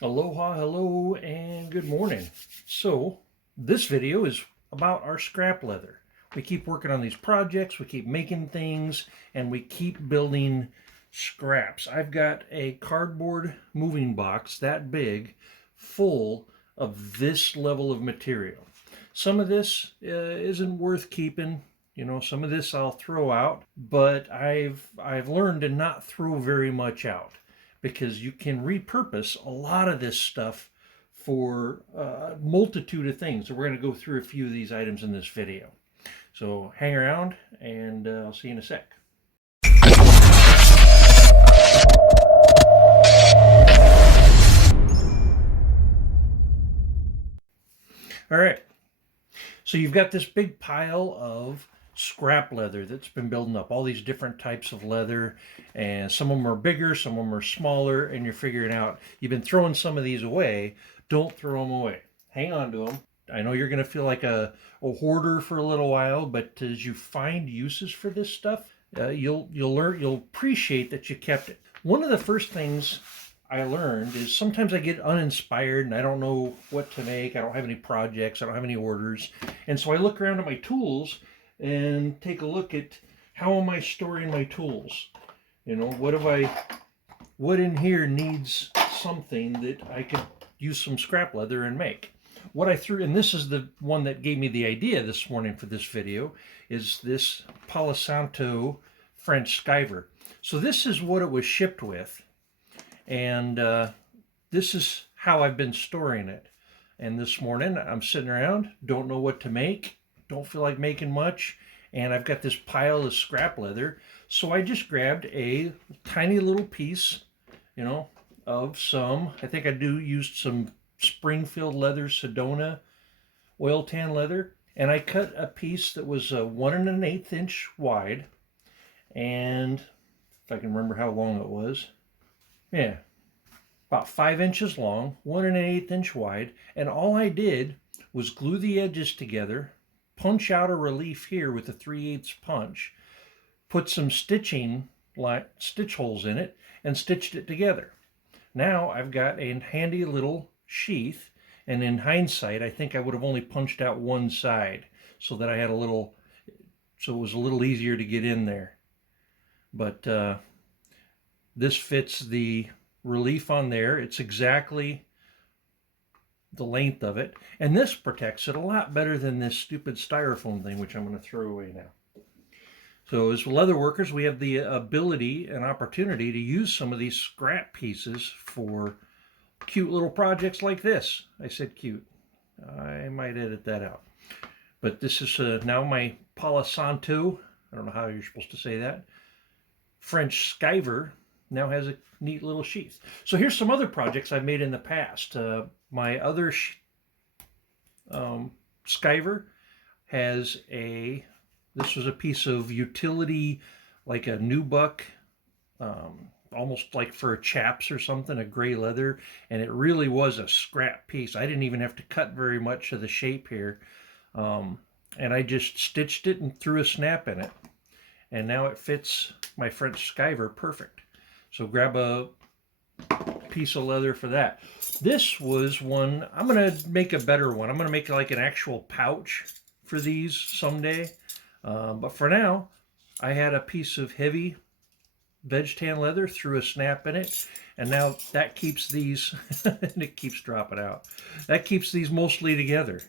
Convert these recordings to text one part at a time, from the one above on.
Aloha, hello, and good morning. So, this video is about our scrap leather. We keep working on these projects, we keep making things, and we keep building scraps. I've got a cardboard moving box that big full of this level of material. Some of this isn't worth keeping. You know, some of this I'll throw out, but I've learned to not throw very much out because you can repurpose a lot of this stuff for a multitude of things. So we're going to go through a few of these items in this video. So hang around and I'll see you in a sec. All right. So you've got this big pile of scrap leather that's been building up, all these different types of leather, and some of them are bigger, some of them are smaller, and you're figuring out you've been throwing some of these away. Don't throw them away. Hang on to them. I know you're going to feel like a hoarder for a little while, but as you find uses for this stuff, you'll appreciate that you kept it. One of the first things I learned is sometimes I get uninspired and I don't know what to make. I don't have any projects. I don't have any orders. And so I look around at my tools and take a look at how am I storing my tools? You know, what in here needs something that I could use some scrap leather and make? What I threw, and this is the one that gave me the idea this morning for this video, is this Palo Santo French Skiver. So this is what it was shipped with. And this is how I've been storing it. And this morning I'm sitting around, don't know what to make, don't feel like making much, and I've got this pile of scrap leather. So I just grabbed a tiny little piece, you know, of some, I think I used some Springfield leather, Sedona oil tan leather, and I cut a piece that was 1 1/8 inch wide, and if I can remember how long it was, yeah, about 5 inches long, 1 1/8 inch wide, and all I did was glue the edges together, punch out a relief here with a 3/8 punch, put some stitch holes in it, and stitched it together. Now I've got a handy little sheath, and in hindsight, I think I would have only punched out one side so that I had so it was a little easier to get in there. But this fits the relief on there. It's exactly the length of it, and this protects it a lot better than this stupid styrofoam thing, which I'm going to throw away now. So as leather workers, we have the ability and opportunity to use some of these scrap pieces for cute little projects like this. I said cute. I might edit that out. But this is now my Palo Santo, I don't know how you're supposed to say that, French Skiver now has a neat little sheath. So here's some other projects I've made in the past. My other Skiver has this was a piece of utility, like a nubuck, almost like for chaps or something, a gray leather, and it really was a scrap piece. I didn't even have to cut very much of the shape here, and I just stitched it and threw a snap in it, and now it fits my French Skiver perfect. So grab a piece of leather for that. This was one, I'm going to make a better one. I'm going to make like an actual pouch for these someday. But for now, I had a piece of heavy veg tan leather, threw a snap in it, and now that keeps these, and it keeps dropping out. That keeps these mostly together.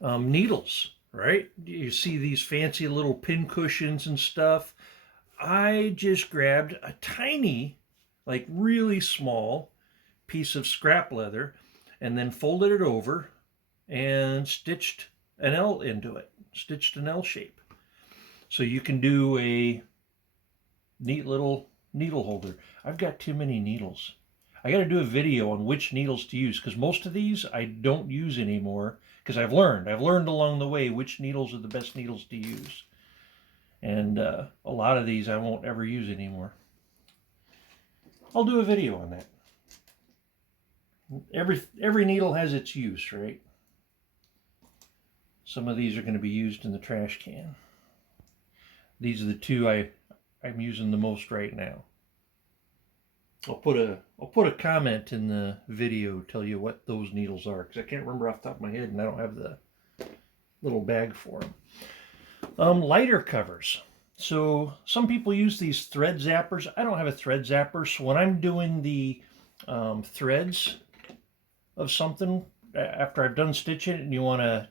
Needles, right? You see these fancy little pin cushions and stuff. I just grabbed a tiny, like really small piece of scrap leather and then folded it over and stitched an L into it, stitched an L shape. So you can do a neat little needle holder. I've got too many needles. I got to do a video on which needles to use because most of these I don't use anymore because I've learned along the way which needles are the best needles to use. And a lot of these I won't ever use anymore. I'll do a video on that. Every needle has its use, right? Some of these are going to be used in the trash can. These are the two I'm using the most right now. I'll put a comment in the video, tell you what those needles are, because I can't remember off the top of my head, and I don't have the little bag for them. Lighter covers. So some people use these thread zappers. I don't have a thread zapper, so when I'm doing the threads of something, after I've done stitching it and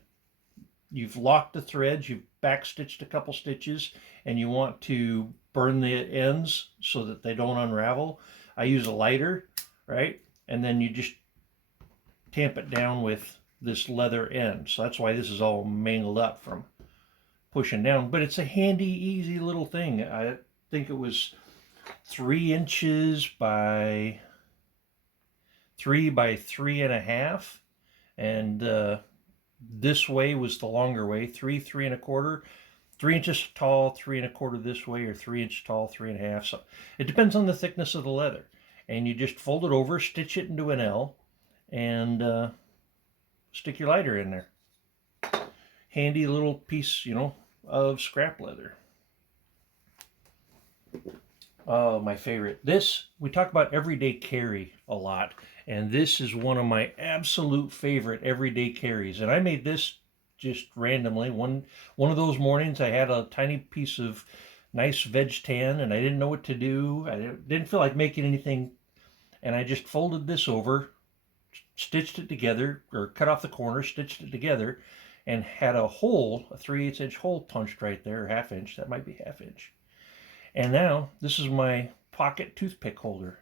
you've locked the threads, you've back stitched a couple stitches, and you want to burn the ends so that they don't unravel, I use a lighter, right? And then you just tamp it down with this leather end. So that's why this is all mangled up from pushing down. But it's a handy, easy little thing. I think it was 3 inches by 3 by 3.5, and this way was the longer way, 3.25, 3 inches tall, 3.25 this way, or 3 inches tall, 3.5. So it depends on the thickness of the leather. And you just fold it over, stitch it into an L, and stick your lighter in there. Handy little piece, of scrap leather. Oh, my favorite. This, we talk about everyday carry a lot, and this is one of my absolute favorite everyday carries. And I made this just randomly. One of those mornings I had a tiny piece of nice veg tan, and I didn't know what to do. I didn't feel like making anything, and I just folded this over, stitched it together, or cut off the corner, stitched it together, and had a hole, a 3/8 inch hole punched right there, half inch, that might be half inch. And now this is my pocket toothpick holder.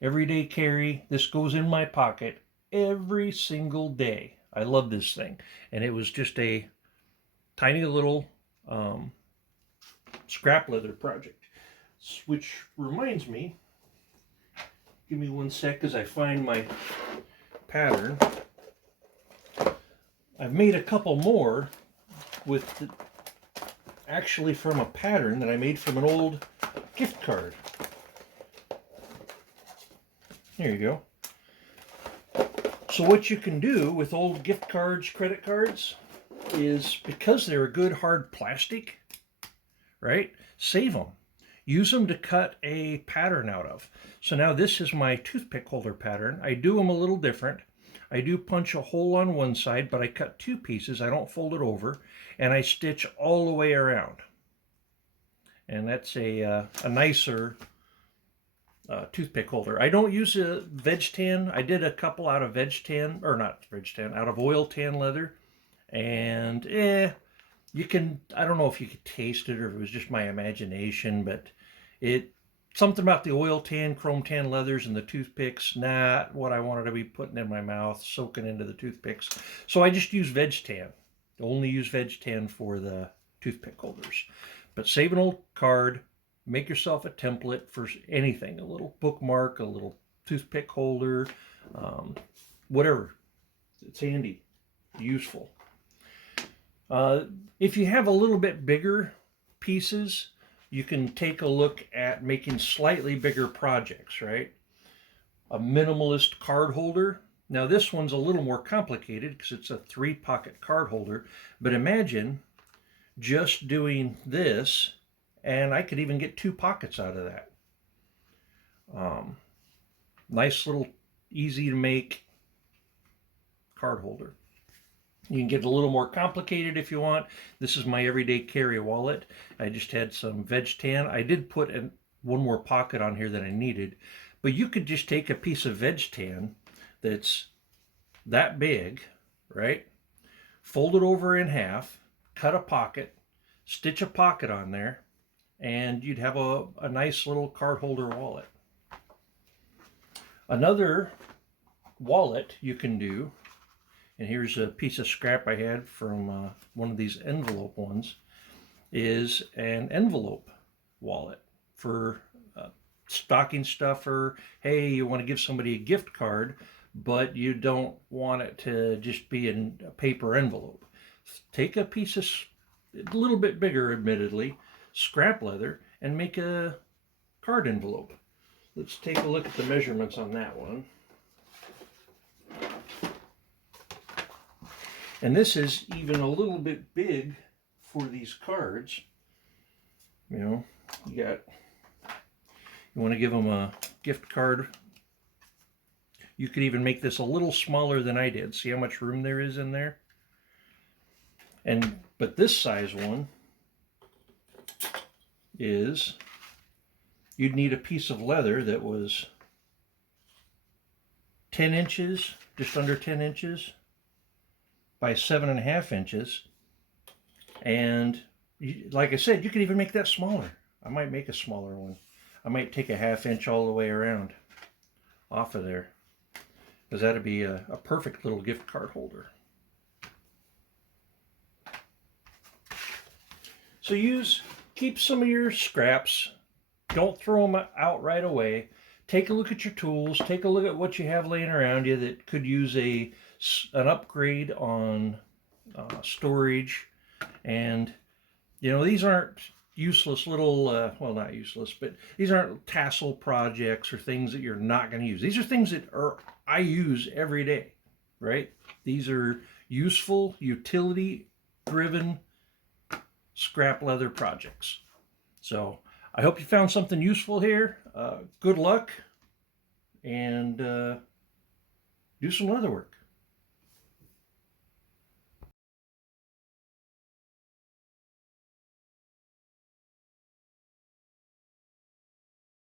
Everyday carry, this goes in my pocket every single day. I love this thing. And it was just a tiny little scrap leather project. Which reminds me, give me one sec as I find my pattern. I've made a couple more with actually from a pattern that I made from an old gift card. There you go. So what you can do with old gift cards, credit cards, is because they're a good hard plastic, right? Save them. Use them to cut a pattern out of. So now this is my toothpick holder pattern. I do them a little different. I do punch a hole on one side, but I cut 2 pieces. I don't fold it over, and I stitch all the way around. And that's a nicer toothpick holder. I don't use a veg tan. I did a couple out of veg tan, or not veg tan, out of oil tan leather. And you can, I don't know if you could taste it or if it was just my imagination, but something about the oil tan, chrome tan leathers and the toothpicks, not what I wanted to be putting in my mouth, soaking into the toothpicks. So I just use veg tan. Only use veg tan for the toothpick holders. But save an old card, make yourself a template for anything, a little bookmark, a little toothpick holder, whatever. It's handy, useful. If you have a little bit bigger pieces, you can take a look at making slightly bigger projects, right? A minimalist card holder. Now this one's a little more complicated because it's a 3-pocket card holder, but imagine just doing this, and I could even get 2 pockets out of that. Nice little, easy to make card holder. You can get a little more complicated if you want. This is my everyday carry wallet. I just had some veg tan. I did put one more pocket on here that I needed, but you could just take a piece of veg tan that's that big, right? Fold it over in half, cut a pocket, stitch a pocket on there, and you'd have a nice little card holder wallet. Another wallet you can do, and here's a piece of scrap I had from one of these envelope ones, is an envelope wallet for stocking stuffer. Hey, you want to give somebody a gift card, but you don't want it to just be in a paper envelope. Take a piece of, a little bit bigger admittedly, scrap leather, and make a card envelope. Let's take a look at the measurements on that one. And this is even a little bit big for these cards. You You want to give them a gift card. You could even make this a little smaller than I did. See how much room there is in there? But this size one is, you'd need a piece of leather that was 10 inches, just under 10 inches by 7.5 inches. And like I said, you could even make that smaller. I might make a smaller one. I might take a 1/2 inch all the way around off of there, because that'd be a perfect little gift card holder. So keep some of your scraps. Don't throw them out right away. Take a look at your tools. Take a look at what you have laying around you that could use an upgrade on storage. And you know, these aren't useless little, well, not useless, but these aren't tassel projects or things that you're not going to use. These are things that I use every day, right? These are useful, utility-driven scrap leather projects. So I hope you found something useful here. Good luck, and do some leather work.